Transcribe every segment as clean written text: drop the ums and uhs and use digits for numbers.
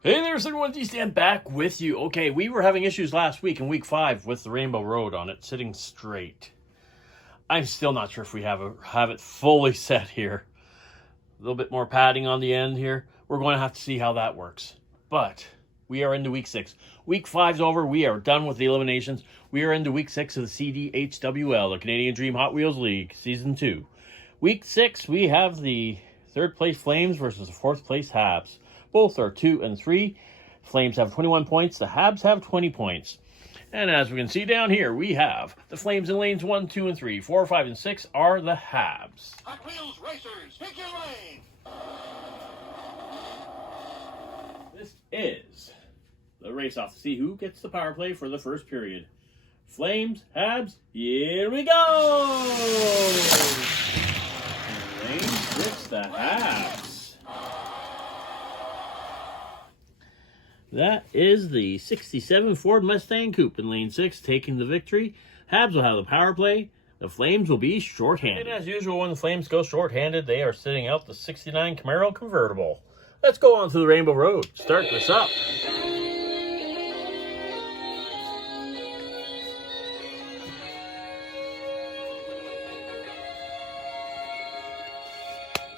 Hey there, everyone. DieCast back with you. Okay, we were having issues last week in week 5 with the Rainbow Road on it sitting straight. I'm still not sure if we have it fully set here. A little bit more padding on the end here. We're going to have to see how that works. But we are into week 6. Week 5's over. We are done with the eliminations. We are into week 6 of the CDHWL, the Canadian Dream Hot Wheels League, Season 2. Week 6, we have the 3rd place Flames versus the 4th place Habs. Both are 2 and 3. Flames have 21 points. The Habs have 20 points. And as we can see down here, we have the Flames in lanes 1, 2, and 3. 4, 5, and 6 are the Habs. Hot Wheels Racers, pick your lane! This is the race off to see who gets the power play for the first period. Flames, Habs, here we go! And lane 6, the Habs. That is the 67 Ford Mustang Coupe in lane 6 taking the victory. Habs will have the power play. The Flames will be shorthanded. And as usual, when the Flames go shorthanded, they are sitting out the 69 Camaro convertible. Let's go on to the Rainbow Road. Start this up.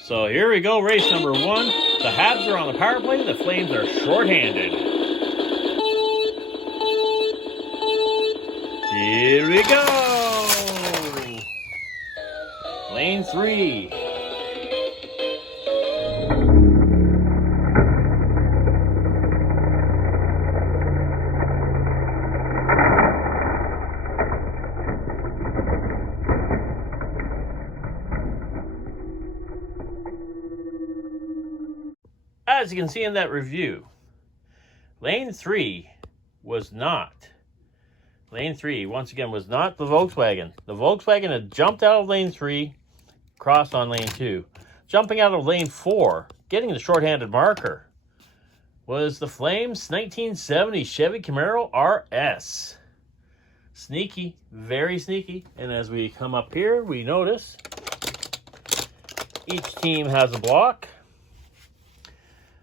So here we go, race number 1. The Habs are on the power play. The Flames are shorthanded. Here we go. Lane 3. As you can see in that review, lane 3 was not. Lane 3, once again, was not the Volkswagen. The Volkswagen had jumped out of lane 3, crossed on lane 2. Jumping out of lane 4, getting the shorthanded marker, was the Flames 1970 Chevy Camaro RS. Sneaky, very sneaky. And as we come up here, we notice each team has a block.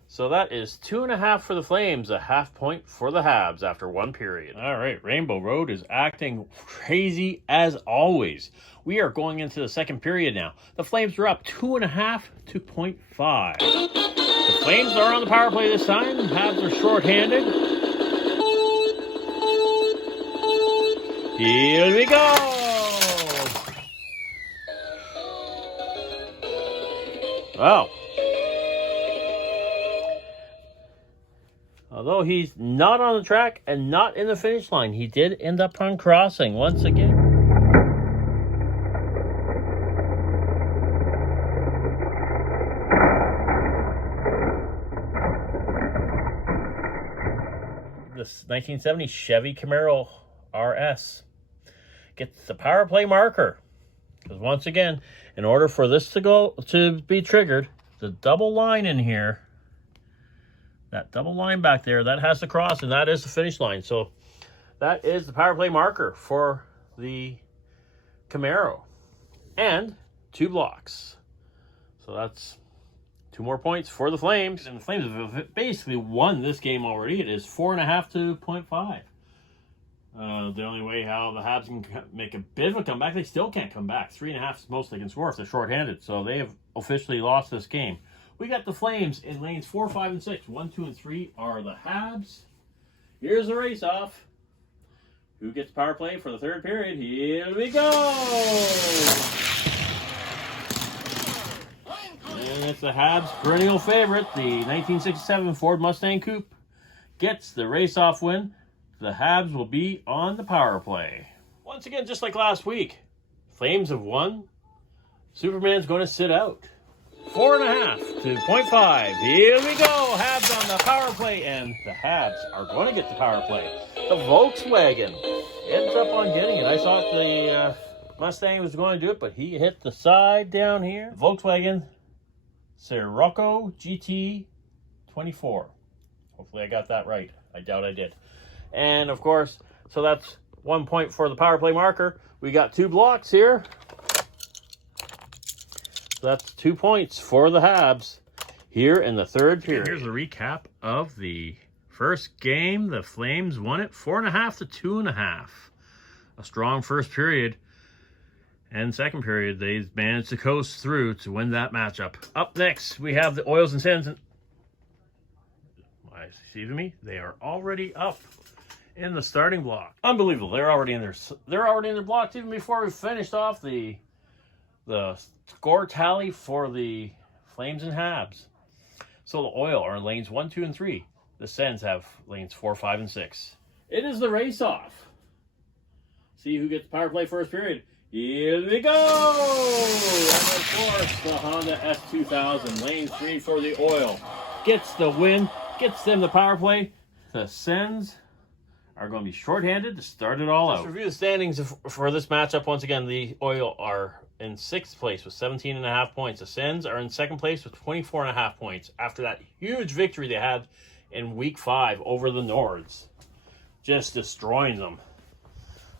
So that is 2.5 for the Flames, a half point for the Habs after 1 period. All right, Rainbow Road is acting crazy as always. We are going into the 2nd period now. The Flames are up 2.5 to 0.5. The Flames are on the power play this time. The Habs are shorthanded. Here we go. Wow. Although he's not on the track and not in the finish line, he did end up on crossing once again. This 1970 Chevy Camaro RS gets the power play marker. Because once again, in order for this to be triggered, the double line in here, that double line back there, that has to cross, and that is the finish line. So that is the power play marker for the Camaro. And 2 blocks. So that's 2 more points for the Flames. And the Flames have basically won this game already. It is 4.5 to 0.5. The only way how the Habs can make a bit of a comeback, they still can't come back. 3.5 is the most they can score if they're shorthanded. So they have officially lost this game. We got the Flames in lanes 4, 5, and 6. 1, 2, and 3 are the Habs. Here's the race off. Who gets power play for the 3rd period? Here we go! And it's the Habs' perennial favorite, the 1967 Ford Mustang Coupe. Gets the race-off win. The Habs will be on the power play. Once again, just like last week, Flames have won. Superman's going to sit out. 4.5 to 0.5. Here we go. Habs on the power play, and the Habs are going to get the power play. The Volkswagen ends up on getting it. I thought the Mustang was going to do it, but he hit the side down here. Volkswagen Sirocco GT 24. Hopefully I got that right. I doubt I did. And of course, so that's 1 point for the power play marker. We got 2 blocks here. So that's 2 points for the Habs. here in the third period. Here's a recap of the first game. The Flames won it 4.5 to 2.5. A strong first period. And second period, they managed to coast through to win that matchup. Up next, we have the Oils and Sens. Excuse me, they are already up in the starting block. Unbelievable! They're already in their blocks even before we finished off the score tally for the Flames and Habs. So the Oil are in lanes 1, 2, and 3. The Sens have lanes 4, 5, and 6. It is the race-off. See who gets the power play first period. Here we go! And of course, the Honda S2000, lane 3 for the Oil. Gets the win, gets them the power play. The Sens are going to be shorthanded to start it all out. Let's review the standings for this matchup. Once again, the Oil are in 6th place with 17.5 points. The Sens are in 2nd place with 24.5 points after that huge victory they had in Week 5 over the Nords. Just destroying them.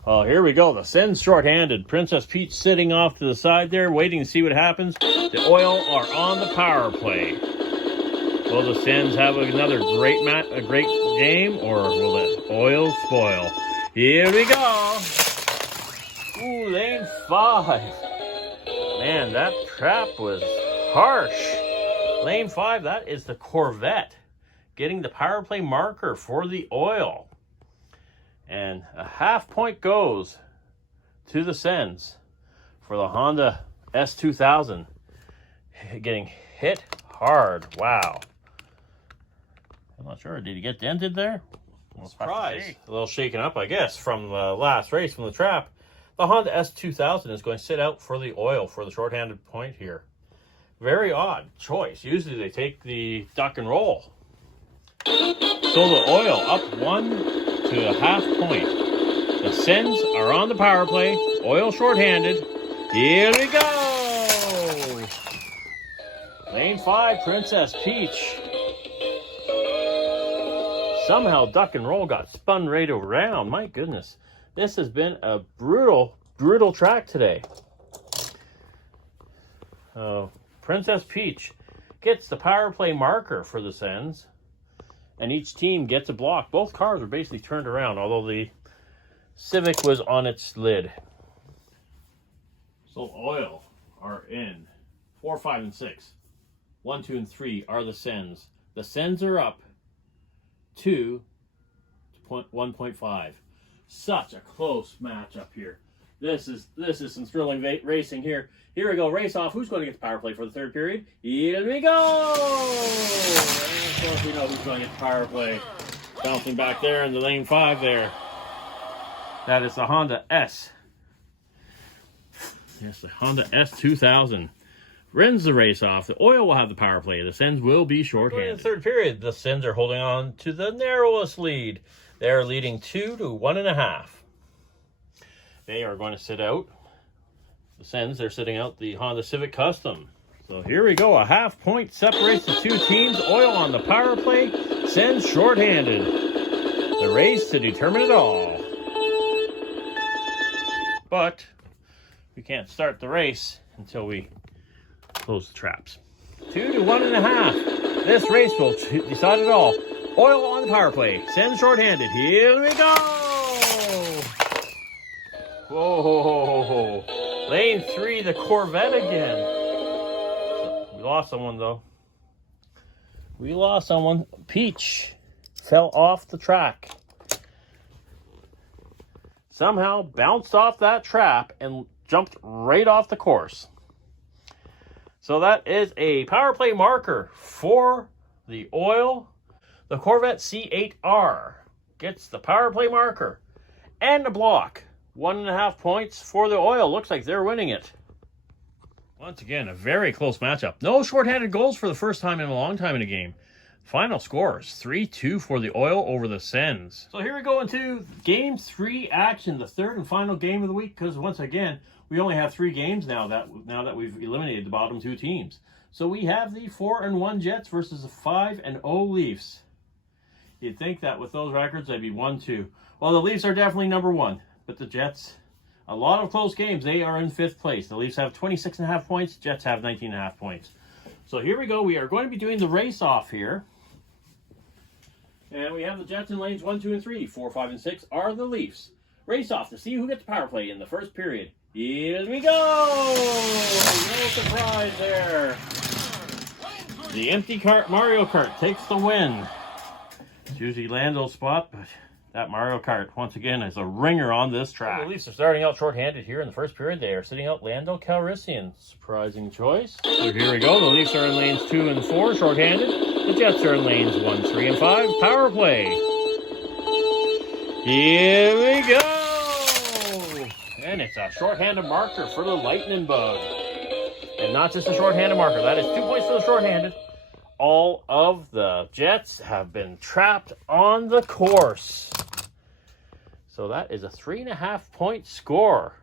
Oh, here we go. The Sens shorthanded. Princess Peach sitting off to the side there, waiting to see what happens. The Oil are on the power play. Will the Sens have another great game, or will the Oil spoil? Here we go. Ooh, lane 5. Man, that trap was harsh. Lane 5, that is the Corvette getting the power play marker for the Oil. And a half point goes to the Sens for the Honda S2000. Getting hit hard. Wow. I'm not sure. Did he get dented there? Surprise. A little shaken up, I guess, from the last race, from the trap. The Honda S2000 is going to sit out for the Oil for the shorthanded point here. Very odd choice. Usually they take the duck and roll. So the Oil up 1 to a half point. The Sens are on the power play. Oil shorthanded. Here we go. Lane 5, Princess Peach. Somehow duck and roll got spun right around. My goodness. This has been a brutal track today. Princess Peach gets the power play marker for the Sens. And each team gets a block. Both cars were basically turned around, although the Civic was on its lid. So Oil are in 4, 5, and 6. 1, 2, and 3 are the Sens. The Sens are up 2 to 1.5. Such a close matchup here. This is some thrilling racing here. Here we go, race off. Who's going to get the power play for the third period? Here we go! And of course we know who's going to get the power play. Bouncing back there in the lane 5 there. That is the Honda S. Yes, the Honda S2000. Wins the race off. The Oil will have the power play. The Sens will be shorthanded. In the third period, the Sens are holding on to the narrowest lead. They are leading 2 to 1.5. They are going to sit out. The Sens, they're sitting out the Honda Civic Custom. So here we go. A half point separates the two teams. Oil on the power play. Sens shorthanded. The race to determine it all. But we can't start the race until we close the traps. 2 to 1.5. This race will decide it all. Oil on the power play. Sens shorthanded. Here we go. Whoa. Lane 3, the Corvette again. We lost someone, though. We lost someone. Peach fell off the track. Somehow bounced off that trap and jumped right off the course. So that is a power play marker for the Oil. The Corvette C8R gets the power play marker and a block. 1.5 points for the Oil. Looks like they're winning it. Once again, a very close matchup. No shorthanded goals for the first time in a long time in a game. Final scores, 3-2 for the Oil over the Sens. So here we go into Game 3 action, the third and final game of the week, because once again, we only have 3 games now that we've eliminated the bottom 2 teams. So we have the 4-1 Jets versus the 5-0 Leafs. You'd think that with those records, they'd be 1-2. Well, the Leafs are definitely number 1. But the Jets, a lot of close games. They are in 5th place. The Leafs have 26.5 points. Jets have 19.5 points. So here we go. We are going to be doing the race-off here. And we have the Jets in lanes 1, 2, and 3. 4, 5, and 6 are the Leafs. Race-off to see who gets power play in the first period. Here we go! No surprise there. The empty cart Mario Kart takes the win. It's usually Lando's spot, but that Mario Kart, once again, is a ringer on this track. The Leafs are starting out shorthanded here in the first period. They are sitting out Lando Calrissian. Surprising choice. So here we go. The Leafs are in lanes 2 and 4, shorthanded. The Jets are in lanes 1, 3, and 5, power play. Here we go! And it's a shorthanded marker for the Lightning Bug. And not just a shorthanded marker. That is 2 points for the shorthanded. All of the Jets have been trapped on the course. So that is a 3.5-point score.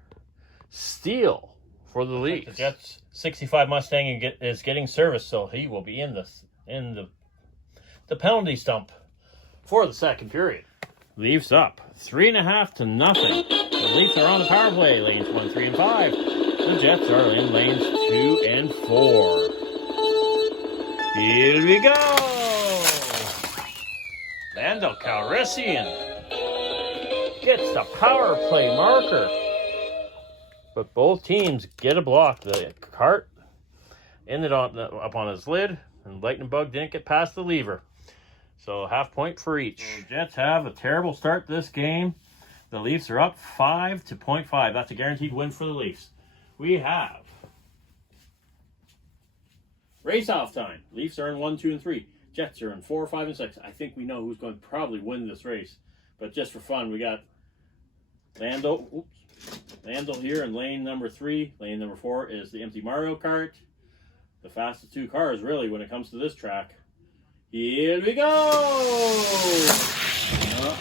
Steal for the Leafs. The Jets' 65 Mustang is getting service, so he will be in the penalty stump for the second period. Leafs up 3.5 to nothing. The Leafs are on the power play, lanes 1, 3, and 5. The Jets are in lanes 2 and 4. Here we go! Lando Calrissian gets the power play marker. But both teams get a block. The cart ended up on his lid, and Lightning Bug didn't get past the lever. So half point for each. The Jets have a terrible start this game. The Leafs are up 5 to 0.5. That's a guaranteed win for the Leafs. We have race-off time. Leafs are in 1, 2, and 3. Jets are in 4, 5, and 6. I think we know who's going to probably win this race. But just for fun, we got Lando here in lane number 3. Lane number 4 is the empty Mario Kart. The fastest 2 cars, really, when it comes to this track. Here we go!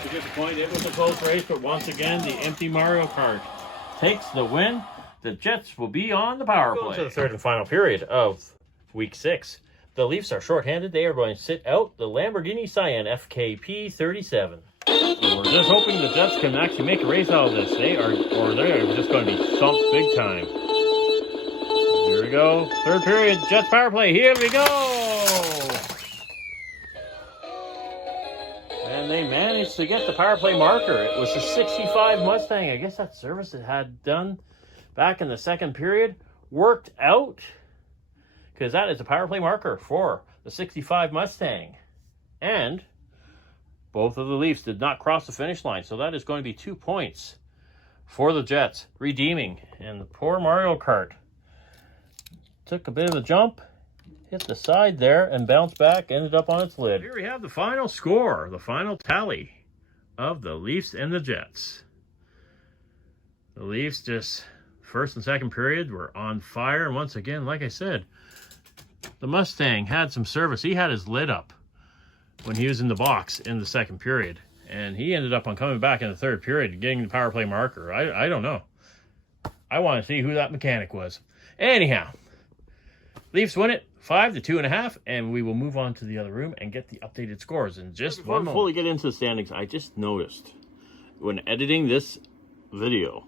To get the point, it was a close race, but once again, the empty Mario Kart takes the win. The Jets will be on the power play. To the third and final period of Week 6. The Leafs are shorthanded. They are going to sit out the Lamborghini Cyan FKP 37. So we're just hoping the Jets can actually make a race out of this. They are just going to be thumped big time. Here we go. Third period, Jets power play. Here we go! And they managed to get the power play marker. It was a 65 Mustang. I guess that service it had done back in the second period worked out, because that is a power play marker for the 65 Mustang. And both of the Leafs did not cross the finish line, so that is going to be 2 points for the Jets, redeeming. And the poor Mario Kart took a bit of a jump, hit the side there, and bounced back, ended up on its lid. Here we have the final score, the final tally of the Leafs and the Jets. The Leafs just, first and second period, were on fire. And once again, like I said, the Mustang had some service. He had his lid up when he was in the box in the second period. And he ended up on coming back in the third period and getting the power play marker. I don't know. I want to see who that mechanic was. Anyhow, Leafs win it 5 to 2.5, and we will move on to the other room and get the updated scores in just one moment. Before we fully get into the standings, I just noticed when editing this video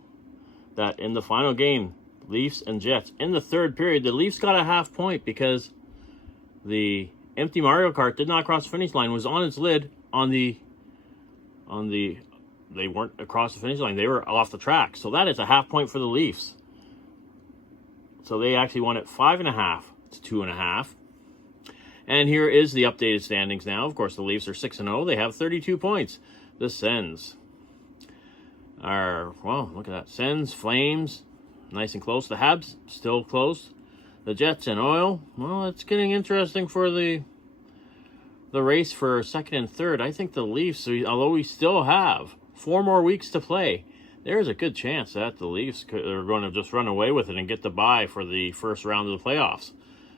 that in the final game, Leafs and Jets, in the third period, the Leafs got a half point because the empty Mario Kart did not cross the finish line, was on its lid they weren't across the finish line, they were off the track. So that is a half point for the Leafs. So they actually won it 5.5 to 2.5. And here is the updated standings now. Of course, the Leafs are 6-0. They have 32 points. The Sens are, well, look at that. Sens, Flames, nice and close. The Habs, still close. The Jets and Oil, well, it's getting interesting for the race for second and third. I think the Leafs, although we still have 4 more weeks to play, there's a good chance that the Leafs are going to just run away with it and get the bye for the first round of the playoffs.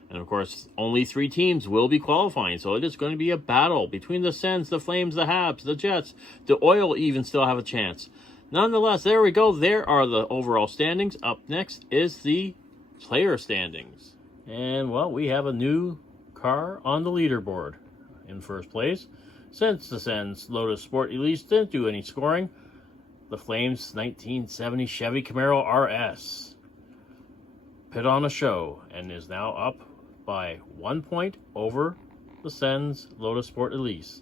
And, of course, only 3 teams will be qualifying, so it is going to be a battle between the Sens, the Flames, the Habs, the Jets. The Oil even still have a chance. Nonetheless, there we go. There are the overall standings. Up next is the player standings. And, well, we have a new car on the leaderboard in first place. Since the Sens Lotus Sport Elite didn't do any scoring, the Flames 1970 Chevy Camaro RS put on a show and is now up by 1 point over the Sens Lotus Sport Elise.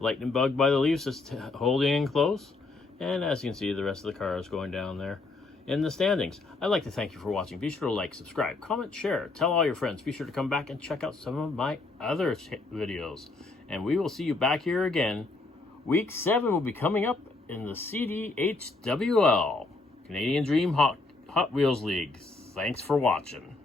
Lightning Bug by the Leafs is holding in close. And as you can see, the rest of the car is going down there in the standings. I'd like to thank you for watching. Be sure to like, subscribe, comment, share. Tell all your friends. Be sure to come back and check out some of my other videos. And we will see you back here again. Week 7 will be coming up in the CDHWL, Canadian Dream Hot Wheels League. Thanks for watching.